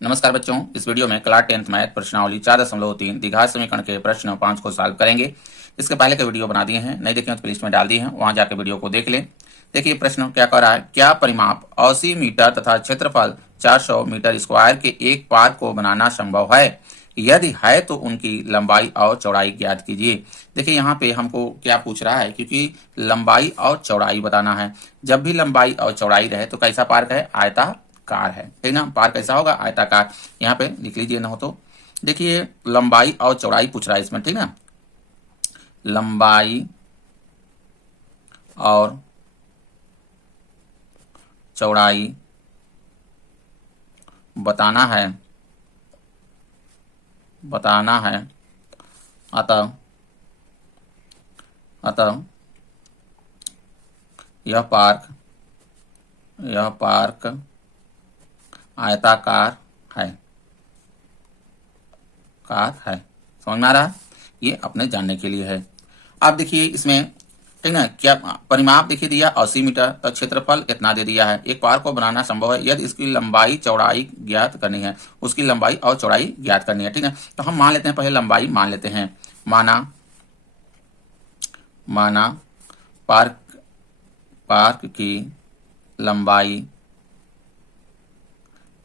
नमस्कार बच्चों, इस वीडियो में क्लास 10th मैथ प्रश्नावली 4.3 द्विघात समीकरण के प्रश्न 5 को सॉल्व करेंगे। इसके पहले के वीडियो बना दिए हैं, नहीं देखे तो लिस्ट में डाल दिए हैं, वहां जाकर वीडियो को देख लें। देखिए प्रश्न क्या कर रहा है, क्या परिमाप 80 मीटर तथा क्षेत्रफल 400 मीटर स्क्वायर के एक पार्क को बनाना संभव है? यदि है तो उनकी लंबाई और चौड़ाई ज्ञात कीजिए। देखिए यहाँ पे हमको क्या पूछ रहा है, क्योंकि लंबाई और चौड़ाई बताना है। जब भी लंबाई और चौड़ाई रहे तो कैसा पार्क है? आयताकार है, ठीक ना। पार्क कैसा होगा? आयताकार। यहाँ पे लिख लीजिए ना हो तो। देखिए लंबाई और चौड़ाई पूछ रहा है इसमें, ठीक ना। लंबाई और चौड़ाई बताना है अतः यह पार्क आयताकार है। समझ में आ रहा है? ये अपने जानने के लिए है। अब देखिए इसमें, ठीक ना, क्या परिमाप देखिए दिया 80 मीटर, तो क्षेत्रफल कितना दे दिया है। एक पार्क को बनाना संभव है यदि इसकी लंबाई चौड़ाई ज्ञात करनी है। उसकी लंबाई और चौड़ाई ज्ञात करनी है, ठीक है। तो हम मान लेते हैं, पहले लंबाई मान लेते हैं। माना पार्क की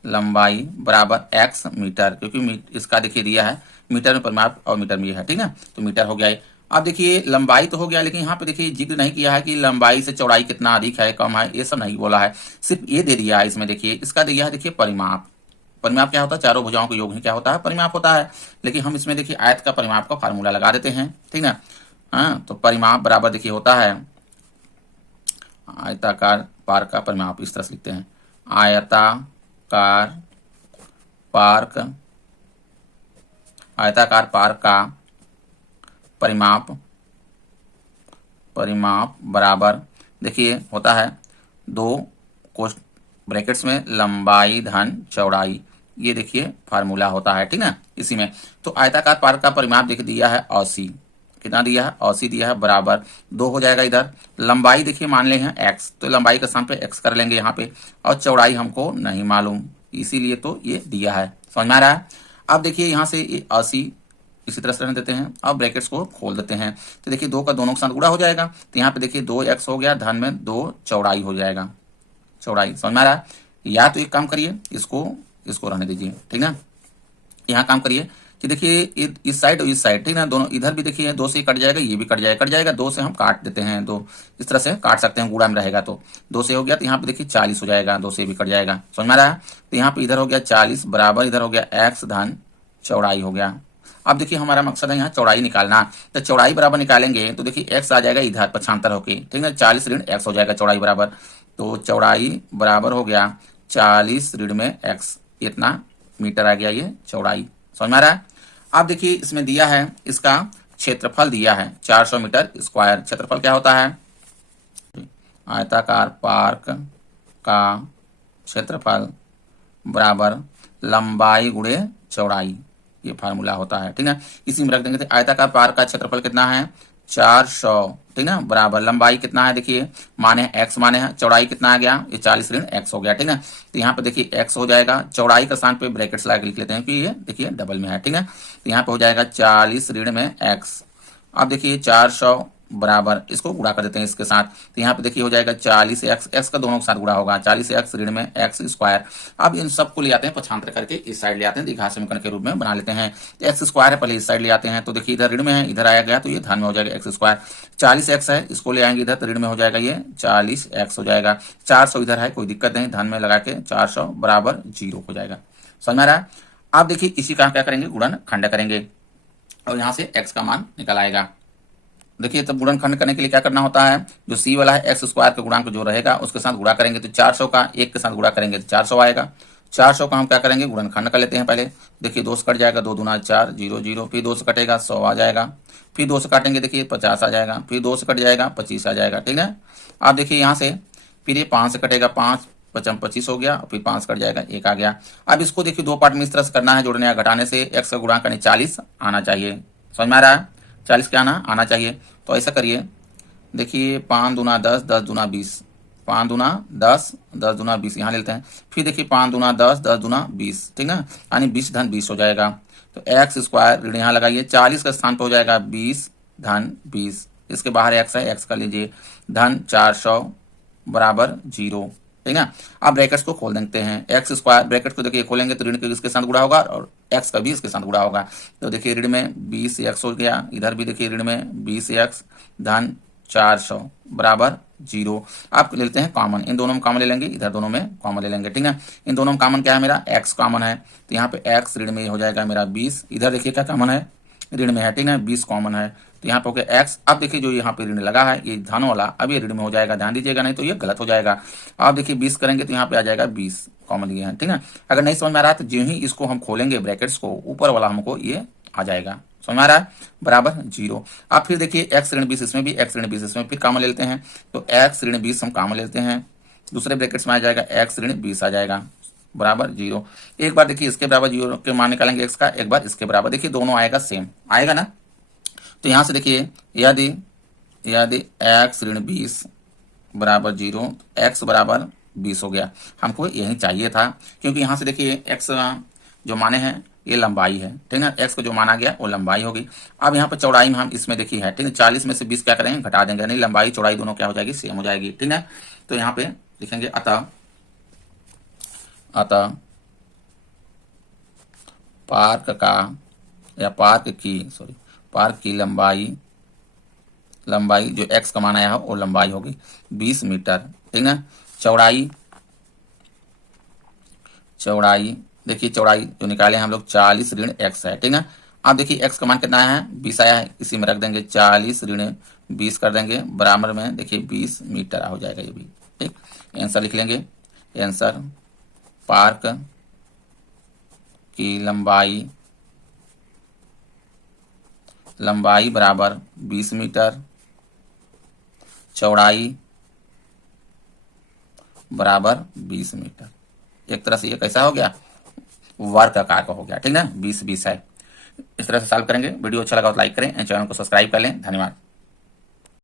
लंबाई बराबर x मीटर, क्योंकि इसका देखिए दिया है मीटर में परिमाप और मीटर में ये है, ठीक है। तो मीटर हो गया है। अब देखिए लंबाई तो हो गया, लेकिन यहाँ पे देखिए जिक्र नहीं किया है कि लंबाई से चौड़ाई कितना अधिक है कम है, ये सब नहीं बोला है। सिर्फ ये दे दिया है इसमें। देखिए इसका दिया है, देखिए परिमाप क्या होता है? चारों भुजाओं का योग ही क्या होता है? परिमाप होता है। लेकिन हम इसमें देखिए आयत का परिमाप का फार्मूला लगा देते हैं, ठीक ना। हाँ, तो परिमाप बराबर देखिए होता है आयताकार पार्क का परिमाप। इस तरह से लिखते हैं, आयताकार पार्क का परिमाप बराबर देखिए होता है 2 कोष्ठ ब्रैकेट्स में लंबाई धन चौड़ाई। ये देखिए फार्मूला होता है, ठीक ना, इसी में। तो आयताकार पार्क का परिमाप देखिए दिया है 80। कितना दिया है? 80 दिया है, बराबर 2 हो जाएगा इधर। लंबाई देखिए मान ले हैं x, तो लंबाई के स्थान पे x कर लेंगे यहाँ पे, और चौड़ाई हमको नहीं मालूम, इसीलिए तो ये दिया है। समझ में आ रहा है? अब देखिए यहाँ से 80 इसी तरह से रहने देते हैं, अब ब्रैकेट्स को खोल देते हैं। तो देखिए 2 का दोनों के साथ गुणा हो जाएगा, तो यहाँ पे देखिए 2x हो गया, धन में 2 चौड़ाई हो जाएगा। चौड़ाई समझ में आ रहा है? या तो एक काम करिए, इसको रहने दीजिए, ठीक ना। यहाँ काम करिए कि देखिए इस साइड और इस साइड, ठीक ना, दोनों इधर भी देखिए 2 से कट जाएगा, ये भी कट जाएगा 2 से हम काट देते हैं। 2 इस तरह से काट सकते हैं, गुणा में रहेगा तो 2 से हो गया, तो यहाँ पे देखिए 40 हो जाएगा, 2 से भी कट जाएगा। समझ में आ रहा है? तो यहाँ पे इधर हो गया 40 बराबर, इधर हो गया x धन चौड़ाई हो गया। अब देखिए हमारा मकसद है यहाँ चौड़ाई निकालना, तो चौड़ाई बराबर निकालेंगे तो देखिए x आ जाएगा इधर पक्षांतर होके, ठीक है। 40 ऋण x हो जाएगा चौड़ाई बराबर, तो चौड़ाई बराबर हो गया 40 ऋण में x, इतना मीटर आ गया ये चौड़ाई। समझ में आ रहा है? अब देखिए इसमें दिया है, इसका क्षेत्रफल दिया है 400 मीटर स्क्वायर। क्षेत्रफल क्या होता है? आयताकार पार्क का क्षेत्रफल बराबर लंबाई गुणे चौड़ाई, ये फार्मूला होता है, ठीक है। इसी में रख देंगे। तो आयताकार पार्क का क्षेत्रफल कितना है? 400, ठीक ना, बराबर लंबाई कितना है? देखिए माने x माने है, चौड़ाई कितना आ गया? ये 40 ऋण x हो गया, ठीक है। तो यहाँ पे देखिए x हो जाएगा, चौड़ाई का स्थान पे ब्रैकेट्स लगा के लिख लेते हैं कि ये देखिए डबल में है, ठीक है। तो यहाँ पे हो जाएगा 40 ऋण में x। अब देखिए 400 बराबर, इसको गुणा कर देते हैं इसके साथ, तो यहाँ पे देखिए हो जाएगा 40x का दोनों के साथ गुणा होगा, 40x ऋण में x स्क्वायर। अब इन सबको ले आते हैं पक्षांतर करके, इस साइड ले आते हैं, द्विघात समीकरण के रूप में बना लेते हैं। x स्क्वायर है, पहले इस साइड ले आते हैं, तो देखिए इधर ऋण में है, इधर आया गया तो ये धन में हो जाएगा x स्क्वायर। 40x है, इसको ले आएंगे इधर, तो ऋण में हो जाएगा ये 40x हो जाएगा। 400 इधर है, कोई दिक्कत नहीं, धन में लगा के 400 बराबर 0 हो जाएगा। समझ में आ रहा है? आप देखिए इसी का क्या करेंगे? गुणन खंड करेंगे, और यहाँ से x का मान निकल आएगा। देखिए तब गुणन खंड करने के लिए क्या करना होता है? जो c वाला है x स्क्वायर का गुणांक जो रहेगा उसके साथ गुणा करेंगे, तो 400 का 1 के साथ गुणा करेंगे तो 400 आएगा। 400 का हम क्या करेंगे? गुणन खंड कर लेते हैं पहले। देखिए 2 से कट जाएगा, 2 दूना 4, 0 0, फिर 2 से कटेगा 100 आ जाएगा, फिर 2 से काटेंगे देखिए 50 आ जाएगा, फिर 2 से कट जाएगा 25 आ जाएगा, ठीक है। अब देखिए यहाँ से फिर ये 5 से कटेगा, 5 55 25 हो गया, फिर 5 कट जाएगा 1 आ गया। अब इसको देखिए 2 पार्ट में इस तरह से करना है, जोड़ने या घटाने से x का गुणा करने 40 आना चाहिए। समझ में आ रहा है? 40 क्या आना चाहिए। तो ऐसा करिए, देखिए 5 दूना 10, 10 दूना 20, 5 दूना 10, 10 दूना 20 यहाँ लेते हैं। फिर देखिए 5 दूना 10, 10 दूना 20, ठीक ना, यानी 20 धन 20 हो जाएगा। तो एक्स स्क्वायर ऋण यहाँ लगाइए, 40 का स्थान पर हो जाएगा 20 धन 20, इसके बाहर एक्स है, एक्स का लीजिए, धन 400 बराबर 0, ठीक ना। अब ब्रैकेट्स को खोल देते हैं, एक्स स्क्वायर ब्रैकेट को देखिए खोलेंगे तो ऋण के इसके साथ गुणा होगा और एक्स का भी इसके साथ गुणा होगा। तो देखिए ऋण में 20x हो गया, इधर भी देखिए ऋण में 20x धन 400 बराबर 0। आप लेते हैं कॉमन, इन दोनों में कॉमन ले लेंगे, इधर दोनों में कॉमन ले लेंगे, ठीक है। इन दोनों में कॉमन क्या है मेरा, x कॉमन है, तो यहाँ पे x ऋण में हो जाएगा मेरा 20, इधर देखिए क्या कॉमन है, ऋण में है, ठीक है, 20 कॉमन है, तो यहाँ पे हो गया x। अब देखिए जो यहाँ पे ऋण लगा है ये धन वाला, अब ये ऋण में हो जाएगा, ध्यान दीजिएगा नहीं तो ये गलत हो जाएगा। अब देखिए 20 करेंगे तो यहाँ पे आ जाएगा 20 कॉमन लिए है, ठीक है। अगर नहीं समझ में आ रहा है तो जो ही इसको हम खोलेंगे ब्रैकेट्स को, ऊपर वाला हमको ये आ जाएगा, समझ में आ रहा है, बराबर 0। अब फिर देखिए x ऋण 20 इसमें भी, x ऋण 20 इसमें, फिर कॉमन लेते हैं तो x ऋण 20 हम कॉमन लेते हैं, दूसरे ब्रैकेट्स में आ जाएगा x ऋण 20 आ जाएगा बराबर 0। एक बार देखिए इसके बराबर 0 के मान निकालेंगे x का, एक बार इसके बराबर, देखिए दोनों आएगा सेम आएगा ना। तो यहां से देखिए यदि x ऋण 20 बराबर 0, x बराबर 20 हो गया, हमको यही चाहिए था, क्योंकि यहां से देखिए x जो माने हैं ये लंबाई है, ठीक है, x को जो माना गया वो लंबाई होगी। अब यहाँ पर चौड़ाई में हम इसमें देखिए है, ठीक है, 40 में से 20 क्या करेंगे, घटा देंगे, नहीं लंबाई चौड़ाई दोनों क्या हो जाएगी, सेम हो जाएगी, ठीक है। तो यहाँ पे लिखेंगे अतः पार्क का या पार्क की लंबाई जो x का मान आया है वो लंबाई होगी 20 मीटर, ठीक ना। चौड़ाई देखिए, चौड़ाई जो निकाले हम लोग 40 ऋण x है, ठीक ना। अब देखिए x का मान कितना है, 20 आया है, इसी में रख देंगे 40 ऋण 20 कर देंगे, बराबर में देखिए 20 मीटर हो जाएगा ये भी, ठीक। आंसर लिख लेंगे, आंसर पार्क की लंबाई बराबर 20 मीटर, चौड़ाई बराबर 20 मीटर। एक तरह से ये कैसा हो गया, वर्ग आकार का हो गया, ठीक ना, 20-20 है। इस तरह से सॉल्व करेंगे। वीडियो अच्छा लगा तो लाइक करें, चैनल को सब्सक्राइब कर लें। धन्यवाद।